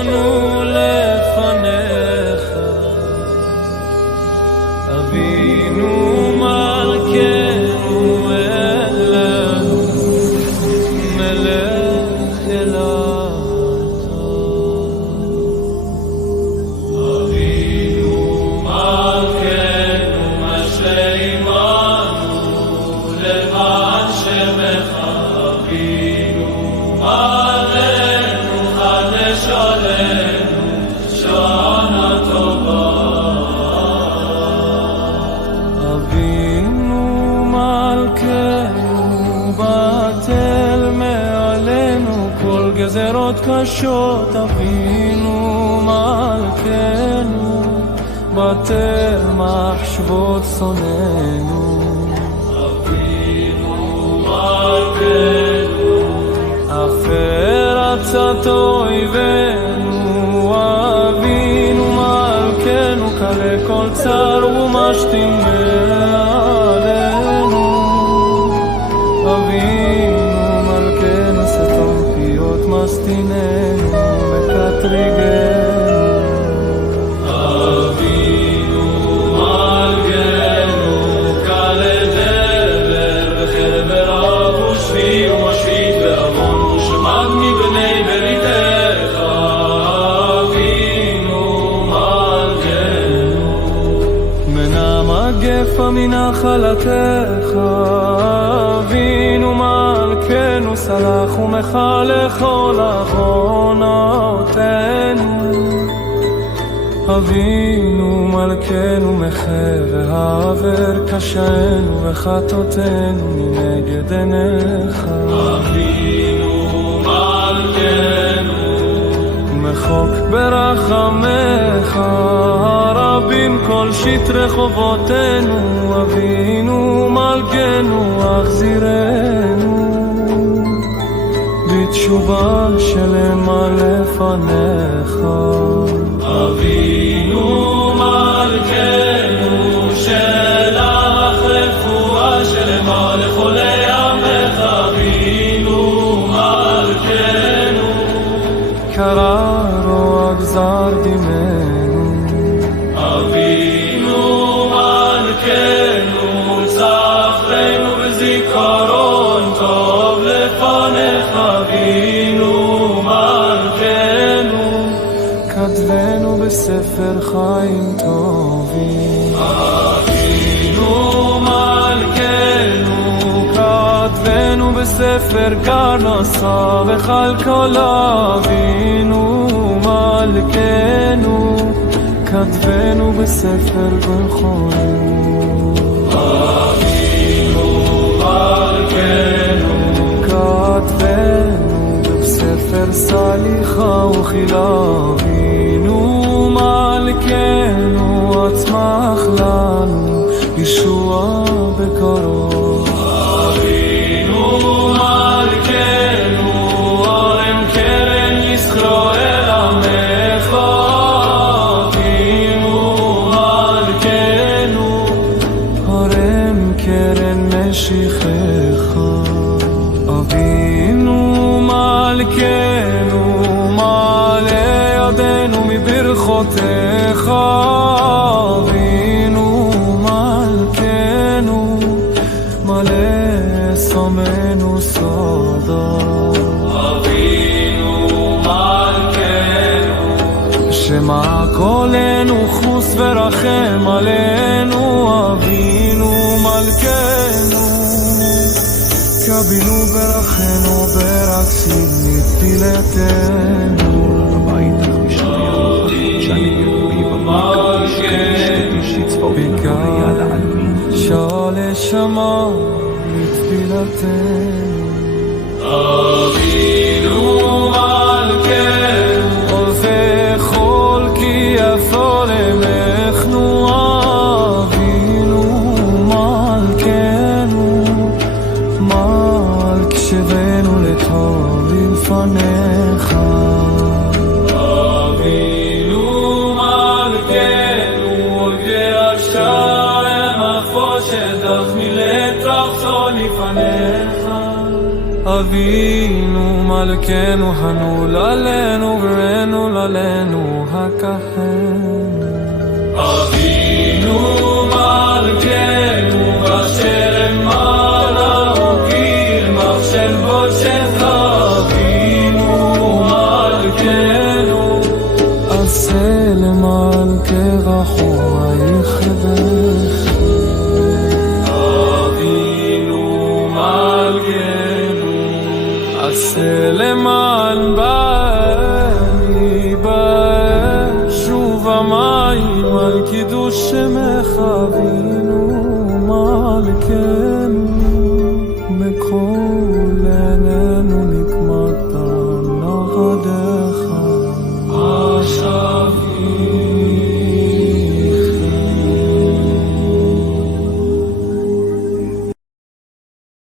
אנו לפניך, אבינו מלכנו אלוהינו, מלך אלוהינו. אבינו מלכנו משלימנו למען שמך, אבינו מלכנו חדש עלינו שנה טובה. אבינו מלכנו בטל מעלינו כל גזרות קשות, אבינו מלכנו בטל מחשבות שונאינו. אבינו מלכנו אפר עצת אויבינו, אבינו מלכנו קלה כל צר ומשתין מעלינו. אבינו מלכנו סתם פיות משתיננו מקטריגנו. אבינו מלכנו קלה דבר וחבר אב ושבי ומשחית ועוון ושמד מבני בריתך. אבינו מלכנו מנע מגפה מנחלתך. אבינו מלכנו סלח ומחה לכל עוונותינו. אבינו מלכנו מחה והעבר קשנו וחטאותינו מנגד עיניך. אבינו מלכנו מחוק ברחמך רבים כל שטרי חובותינו. אבינו מלכנו החזירנו בתשובה שלמה לפניך. אבינו מלכנו שלח רפואה שלמה לחולי עמך. אבינו מלכנו קרא רוע גזר דמנו. אבינו מלכנו זכרנו בזיכרון טוב לפניך. אבינו מלכנו כתבנו בספר חיים טובים. אבינו מלכנו כתבנו בספר פרנסה וכלכלה. אבינו מלכנו כתבנו בספר ברכות. אבינו מלכנו כתבנו בספר סליחה וחילה. אבינו מלכנו הצמח לנו ישוע בקרוב. אבינו מלכנו ערם קרן ישראל עמך. אבינו מלכנו ערם קרן משיחך. אבינו מלכנו מלא ידינו מברכותיך. אבינו מלכנו מלא שמנו סודה. אבינו מלכנו שמע קולנו חוס ורחם עלינו. אבינו מלכנו קבינו ברכנו ברקסיב נתפילתנו. הבית החמישי שאני ירבי במלכה שתתי שצבאות נבואה לעלמין שעלה שמה נתפילתנו. אבינו מלכנו ובכל כי יפו למחנו. אבינו מלכנו מלך שבנו לטוב לפניך. אבינו מלכנו ועכשיו החושך מילאת רצון לפניך. אבינו מלכנו הנול עלינו וראינו עלינו הכהן. אבינו מלכנו אשר למעלה הוקיר מחשב בושך. אבינו מלכנו עשה למען כרחומייך לבך. אבינו מלכנו עשה למען באי באש ובמים על קידוש שמך. אבינו מלכנו